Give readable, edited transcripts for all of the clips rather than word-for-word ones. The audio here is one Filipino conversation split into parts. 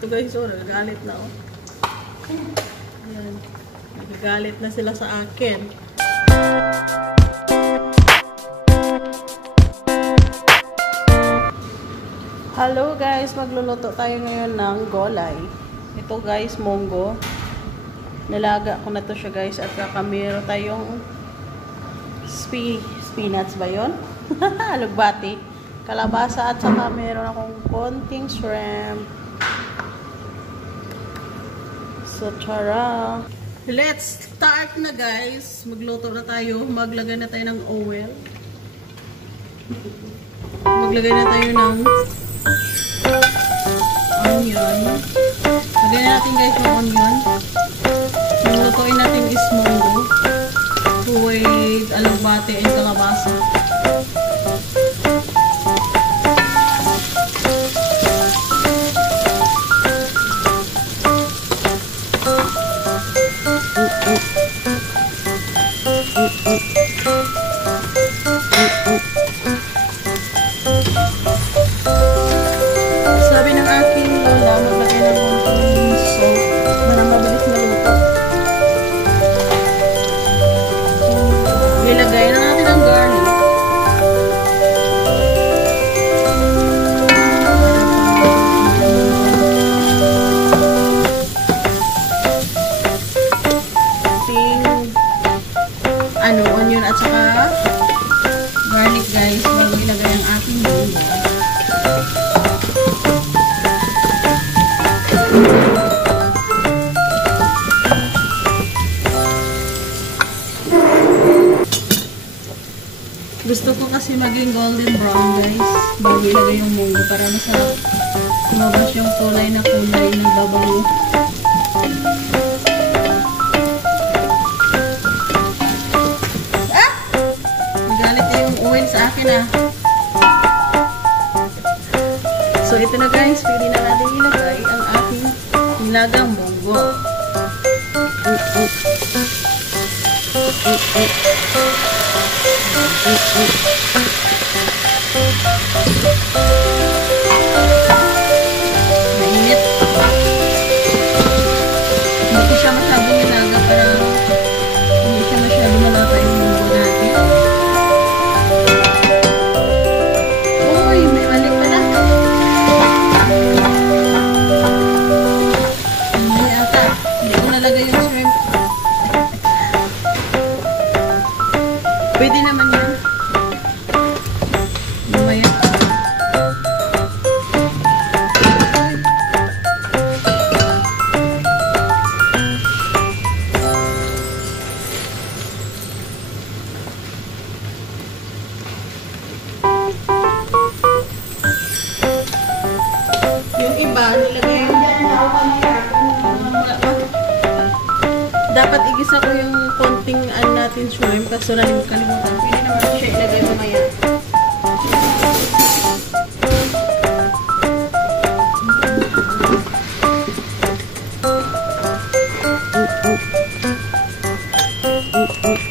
Ito guys, oh, nagagalit na oh. Ayan. Nagagalit na sila sa akin. Hello guys, magluluto tayo ngayon ng gulay. Ito guys, munggo. Nalaga ko na to siya guys at kakamero tayong spinach ba yun? Alugbati. Kalabasa at saka meron akong konting shrimp. So, tara! Let's start na guys. Magluto na tayo. Maglagay na tayo ng oil. Maglagay na tayo ng onion. Lagay na natin guys yung onion. Lutuin natin is munggo with alugbati and kalabasa. Sabi ng aking lola, maglagay na konting salt para mabilis maluto. Ilagay na natin ang garlic. Onion at saka garlic guys bago ilagay ang ating munggo. Gusto ko kasi maging golden brown guys bago ilagay yung munggo para masarap lumabas yung kulay na kulay ng babaw. Sa akin ah. So ito na guys, pwede na natin ilagay ang ating nilagang munggo. Mainit. Hindi siya masyadong nilaga para hindi siya masyadong malata yung munggo natin. Nalagay yung shrimp. Pwede naman yan. Mamaya. Yung iba, nilagay yung dapat igisa ko yung konting natin shrimp kaso kalimutan. Pwede naman siya ilagay mamaya.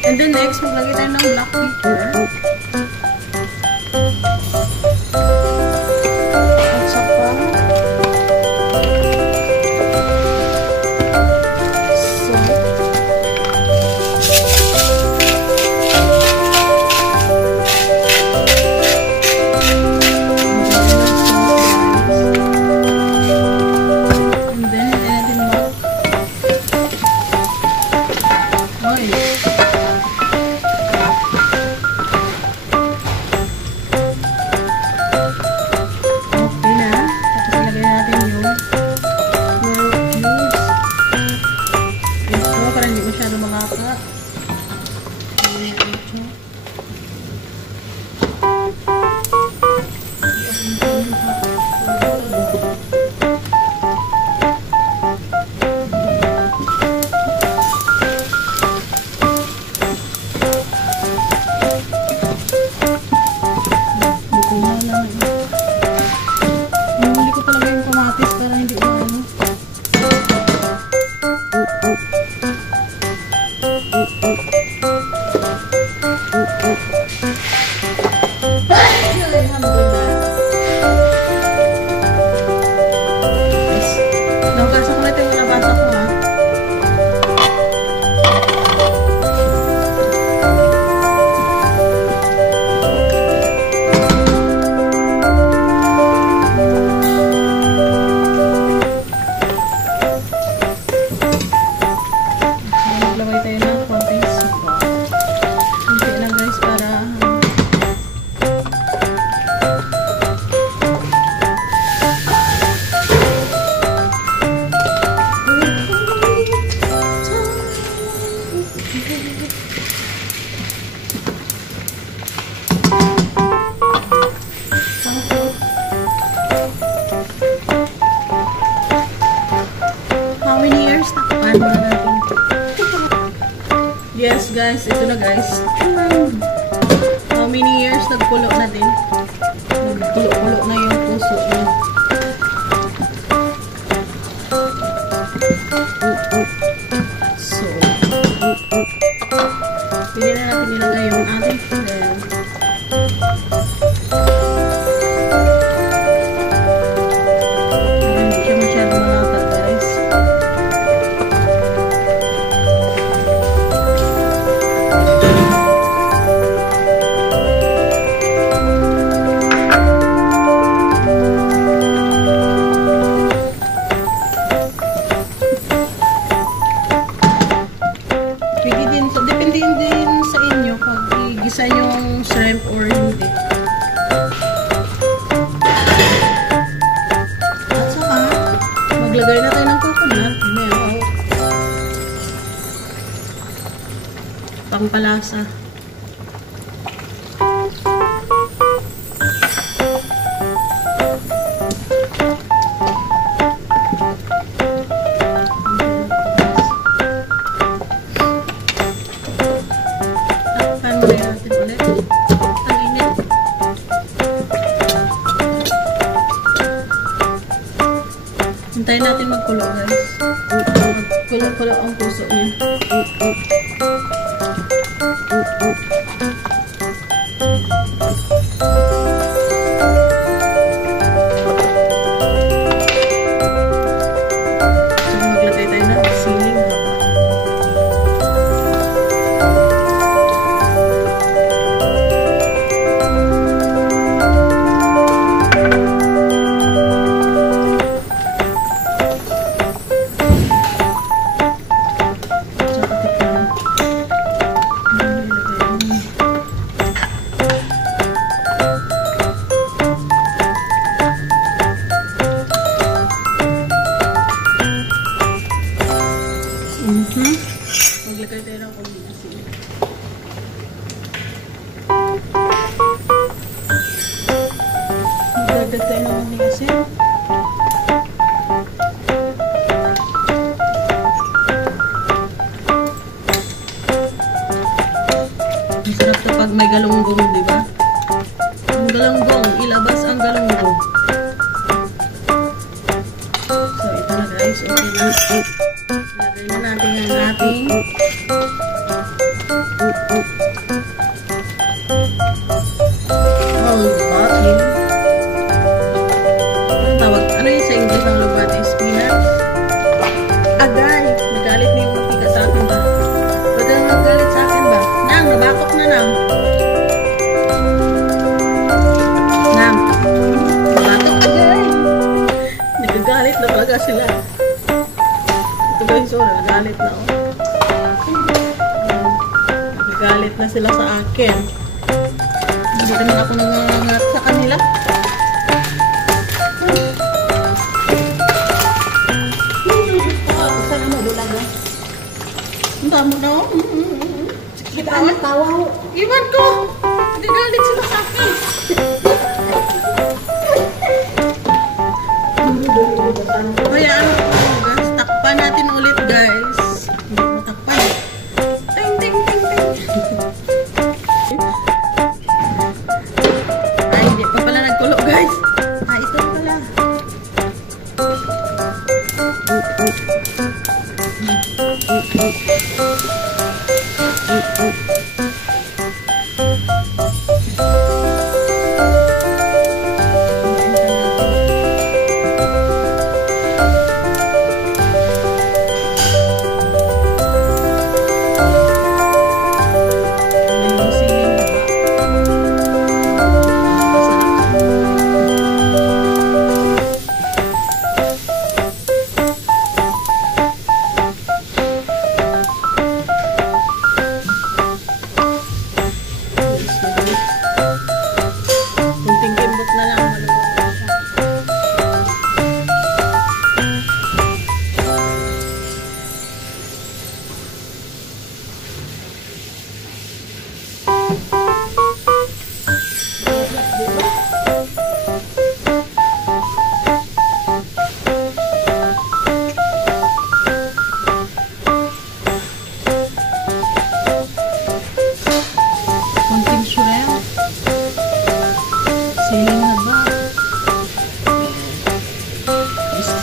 And then next, maglagay tayo ng black pepper. muna natin. Yes guys, ito na guys. How many years nagkulo na din? Nagkulo-kulo na yung puso niya. So, pili na natin nilagay yung ating friend. Hindi siya masyado malata guys. Depende din sa inyo pag igisa yung shrimp or hindi. At saka, maglagay na tayo ng coconut milk. Pampalasa. Hintayin natin magkulo guys. Magkulo-kulo ang puso niya. So maglagay tayo ng siling. Maglagay tayo ng konting asin. Magdagdag tayo ng konting asin. Masarap ito pag may galunggong, di ba? Ang galunggong, ilabas ang galunggong. So, ito na guys. Okay. Lagay na natin ang ating alugbati. Ano tawag? Ano yung sa English ng alugbati? Spinach? Agay! Nagalit na yung mantika sa akin ba? Ba't ang nagalit sa akin ba? Nang, nabakok na nang. Nang, nabatok agay! Nagagalit na talaga sila. Ito guys, oh, nagagalit na oh. Nagagalit na sila sa akin. Hindi naman ako nangangat sa kanila. Saan mo dulang na? Ang damo na oh. Kita ang tawa oh. Iwan ko! Nagagalit sila sa akin. Kaya ano po guys, takpan natin ulit guys. Takpan. Ting ting ting ting. Ay, hindi pa pala nagkulo guys. Ah, ito pala.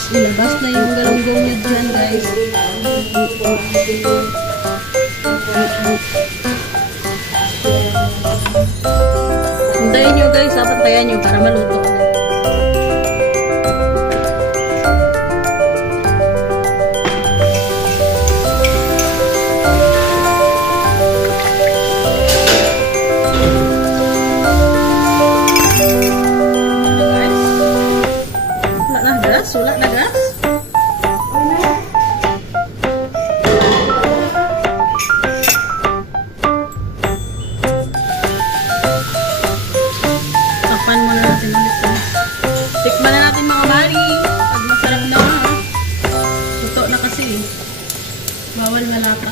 Ilabas na yung galunggong nyo dyan, guys. Hintayin nyo, guys. Pantayan nyo para maluto. Sulat na gas. Tapan muna natin ulit. Tikman na natin mga mari. Pag masarap na. Luto na kasi. Bawal malata.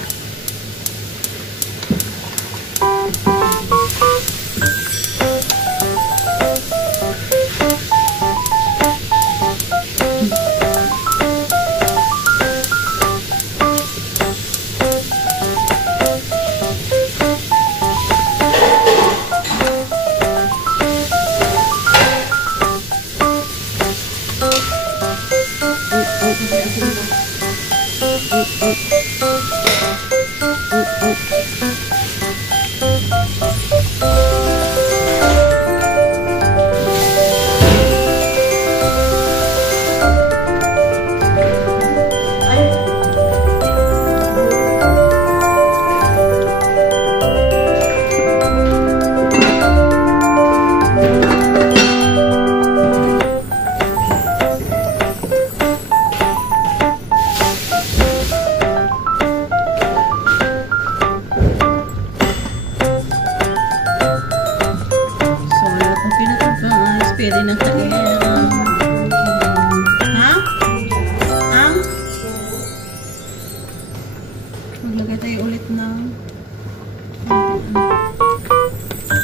Pwede na kain. Ha? Ha? Maglagay tayo ulit ng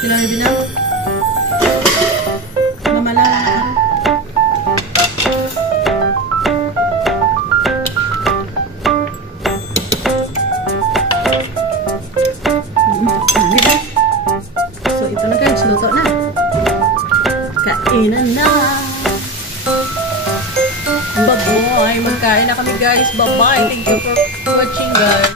kailangan din na mamalang so ito na guys, luto na. Kainan na. Bye-bye. Magkain na kami guys. Bye-bye. Thank you for watching guys.